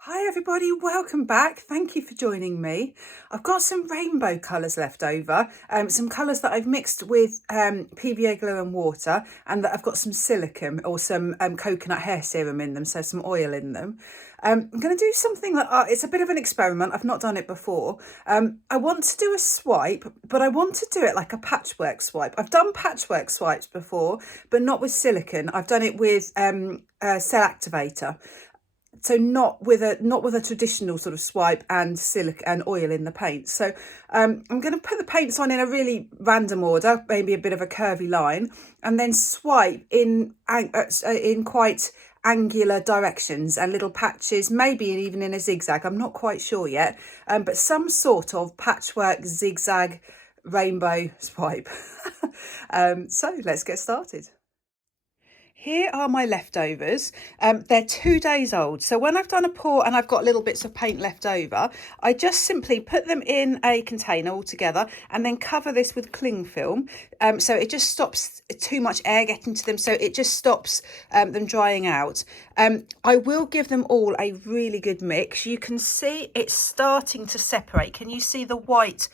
Hi everybody, welcome back. Thank you for joining me. I've got some rainbow colours left over, some colours that I've mixed with PVA glue and water, and that I've got some silicone or some coconut hair serum in them, so some oil in them. I'm going to do something that it's a bit of an experiment. I've not done it before. I want to do a swipe, but I want to do it like a patchwork swipe. I've done patchwork swipes before, but not with silicone. I've done it with cell activator. So not with a traditional sort of swipe and silica and oil in the paint. So I'm going to put the paints on in a really random order, maybe a bit of a curvy line, and then swipe in quite angular directions and little patches, maybe even in a zigzag. I'm not quite sure yet, but some sort of patchwork zigzag rainbow swipe. So let's get started. Here are my leftovers. They're 2 days old. So when I've done a pour and I've got little bits of paint left over, I just simply put them in a container all together and then cover this with cling film. So it just stops too much air getting to them. So it just stops them drying out. I will give them all a really good mix. You can see it's starting to separate. Can you see the white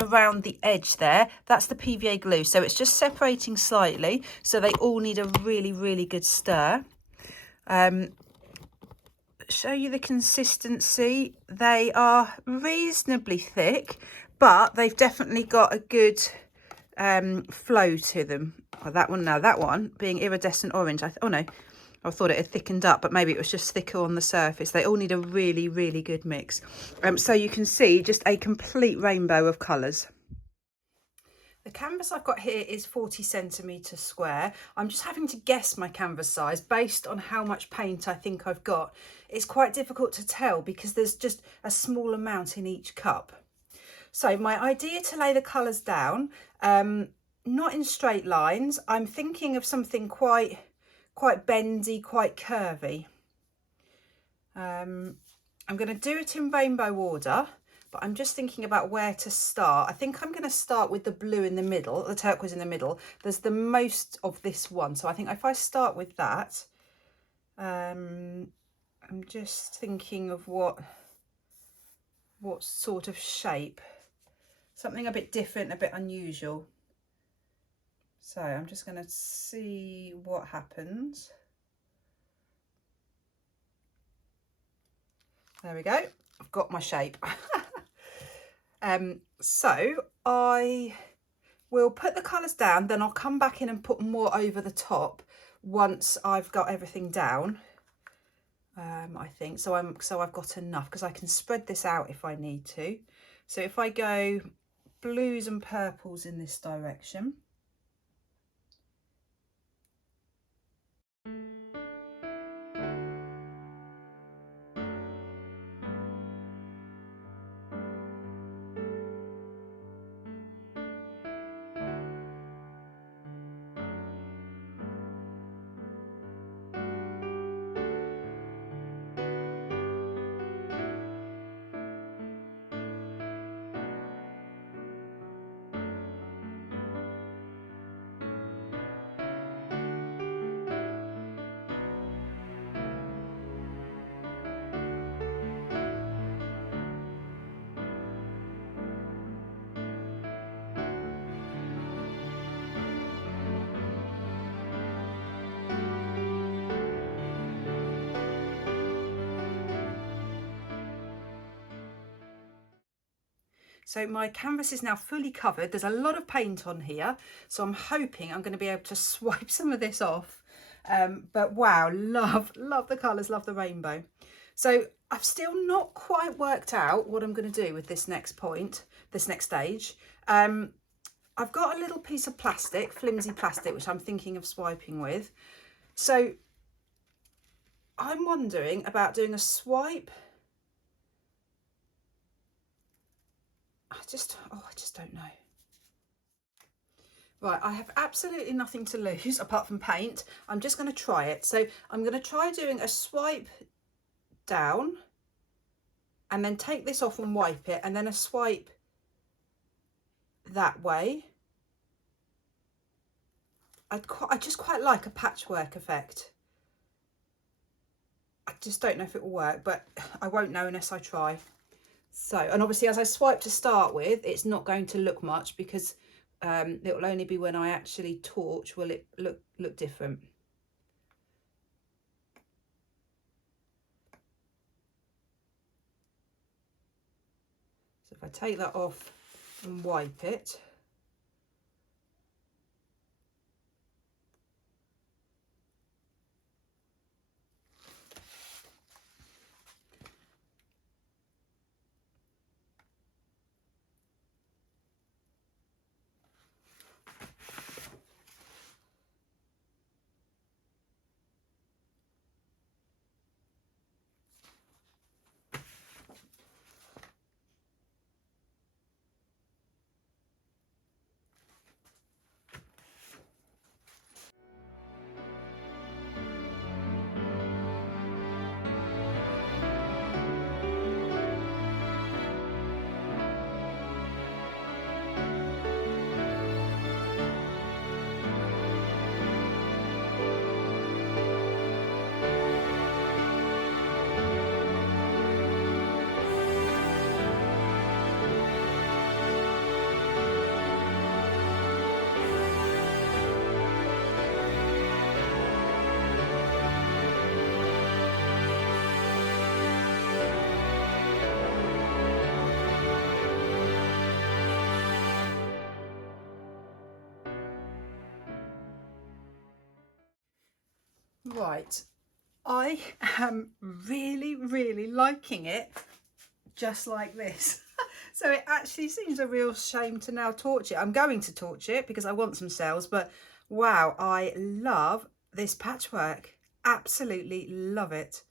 around the edge there? That's the PVA glue, so it's just separating slightly, so they all need a really good stir. Show you the consistency. They are reasonably thick, but they've definitely got a good flow to them. Oh, that one being iridescent orange. Oh no, I thought it had thickened up, but maybe it was just thicker on the surface. They all need a really good mix. So you can see just a complete rainbow of colours. The canvas I've got here is 40 centimetres square. I'm just having to guess my canvas size based on how much paint I think I've got. It's quite difficult to tell because there's just a small amount in each cup. So my idea to lay the colours down, not in straight lines. I'm thinking of something quite bendy, quite curvy. I'm going to do it in rainbow order, but I'm just thinking about where to start. I think I'm going to start with the blue in the middle, the turquoise in the middle. There's the most of this one, so I think if I start with that, I'm just thinking of what sort of shape, something a bit different, a bit unusual. So I'm just going to see what happens. There we go. I've got my shape. So I will put the colours down, then I'll come back in and put more over the top once I've got everything down. I think so. I've got enough because I can spread this out if I need to. So if I go blues and purples in this direction. So my canvas is now fully covered. There's a lot of paint on here, so I'm hoping I'm going to be able to swipe some of this off. But wow, love the colours, love the rainbow. So I've still not quite worked out what I'm going to do with this next stage. I've got a little piece of plastic, flimsy plastic, which I'm thinking of swiping with. So I'm wondering about doing a swipe. I just don't know. Right, I have absolutely nothing to lose apart from paint. I'm just going to try it. So I'm going to try doing a swipe down and then take this off and wipe it, and then a swipe that way. I just quite like a patchwork effect. I just don't know if it will work, but I won't know unless I try. So, and obviously as I swipe to start with, it's not going to look much because it will only be when I actually torch will it look different. So if I take that off and wipe it, right. I am really liking it just like this. So it actually seems a real shame to now torch it. I'm going to torch it because I want some cells, but wow, I love this patchwork. Absolutely love it.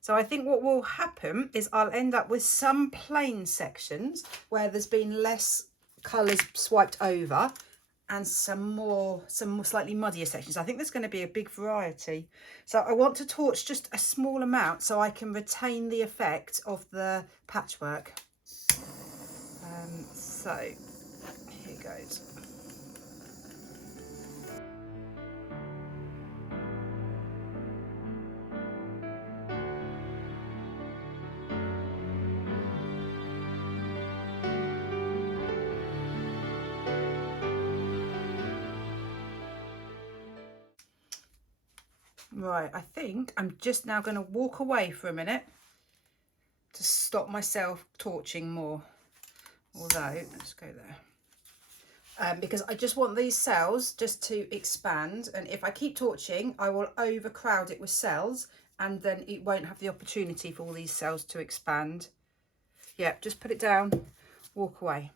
So I think what will happen is I'll end up with some plain sections where there's been less colours swiped over and some more slightly muddier sections. I think there's going to be a big variety. So I want to torch just a small amount so I can retain the effect of the patchwork. So here goes. Right, I think I'm just now going to walk away for a minute to stop myself torching more. Although, let's go there. Because I just want these cells just to expand, and if I keep torching I will overcrowd it with cells and then it won't have the opportunity for all these cells to expand. Yeah, just put it down, walk away.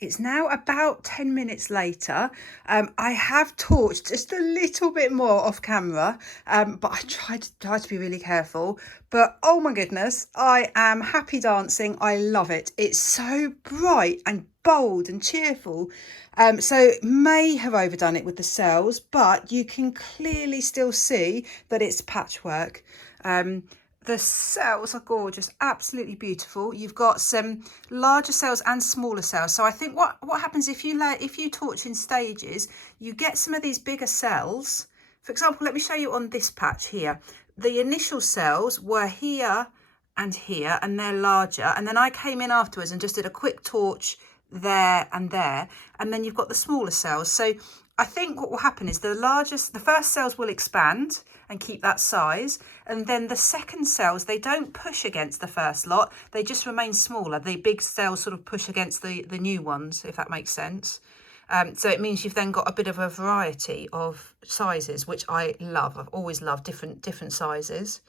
It's now about 10 minutes later. I have torched just a little bit more off camera, but I tried to be really careful. But oh my goodness, I am happy dancing. I love it. It's so bright and bold and cheerful. So may have overdone it with the cells, but you can clearly still see that it's patchwork. The cells are gorgeous, absolutely beautiful. You've got some larger cells and smaller cells. So I think what happens if you torch in stages, you get some of these bigger cells. For example, let me show you on this patch here. The initial cells were here, and they're larger. And then I came in afterwards and just did a quick torch there, and then you've got the smaller cells. So I think what will happen is the first cells will expand and keep that size, and then the second cells, they don't push against the first lot, they just remain smaller. The big cells sort of push against the new ones, if that makes sense. So it means you've then got a bit of a variety of sizes, which I love. I've always loved different sizes.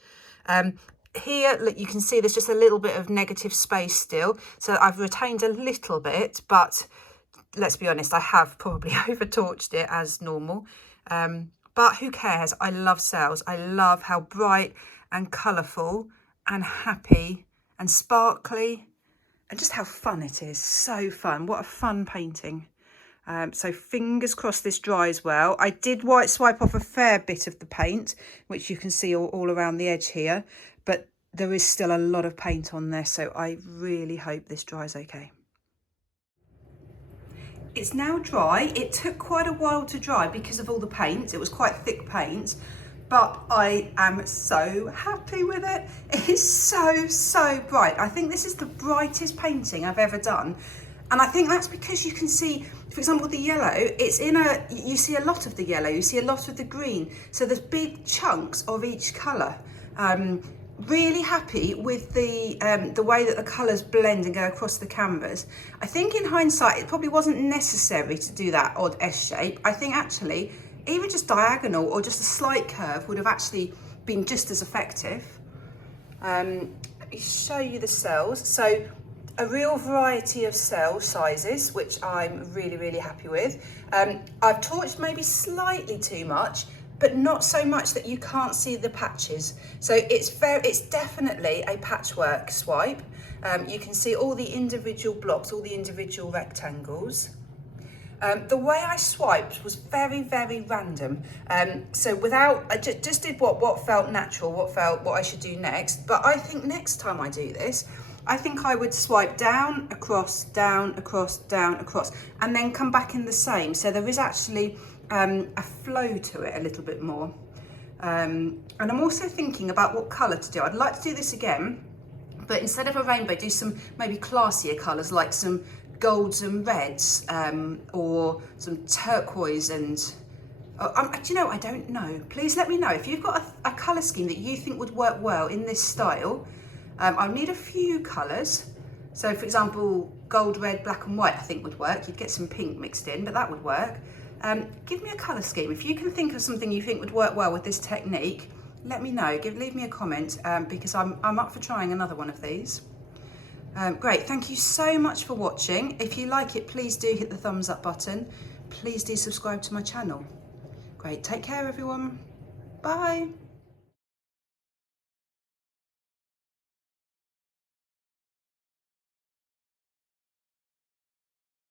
Here, look, you can see there's just a little bit of negative space still, so I've retained a little bit, but let's be honest, I have probably over torched it as normal, but who cares? I love cells. I love how bright and colourful and happy and sparkly, and just how fun it is. So fun. What a fun painting. So fingers crossed this dries well. I did white swipe off a fair bit of the paint, which you can see all around the edge here, but there is still a lot of paint on there, so I really hope this dries okay. It's now dry. It took quite a while to dry because of all the paint. It was quite thick paint, but I am so happy with it. It is so bright. I think this is the brightest painting I've ever done. And I think that's because you can see, for example, the yellow, it's in you see a lot of the yellow, you see a lot of the green. So there's big chunks of each colour. Really happy with the way that the colours blend and go across the canvas. I think in hindsight, it probably wasn't necessary to do that odd S shape. I think actually, even just diagonal or just a slight curve would have actually been just as effective. Let me show you the cells. So a real variety of cell sizes, which I'm really happy with. I've torched maybe slightly too much, but not so much that you can't see the patches. So it's definitely a patchwork swipe. You can see all the individual blocks, all the individual rectangles. The way I swiped was very random. So I just did what felt natural, what I should do next. But I think next time I do this, I think I would swipe down, across, down, across, down, across, and then come back in the same. So there is actually a flow to it a little bit more. And I'm also thinking about what colour to do. I'd like to do this again, but instead of a rainbow, do some maybe classier colours, like some golds and reds, or some turquoise and... do you know, I don't know. Please let me know if you've got a colour scheme that you think would work well in this style. I need a few colours. So for example, gold, red, black and white I think would work. You'd get some pink mixed in, but that would work. Give me a colour scheme. If you can think of something you think would work well with this technique, let me know. Leave me a comment, because I'm up for trying another one of these. Great, thank you so much for watching. If you like it, please do hit the thumbs up button. Please do subscribe to my channel. Great, take care everyone. Bye.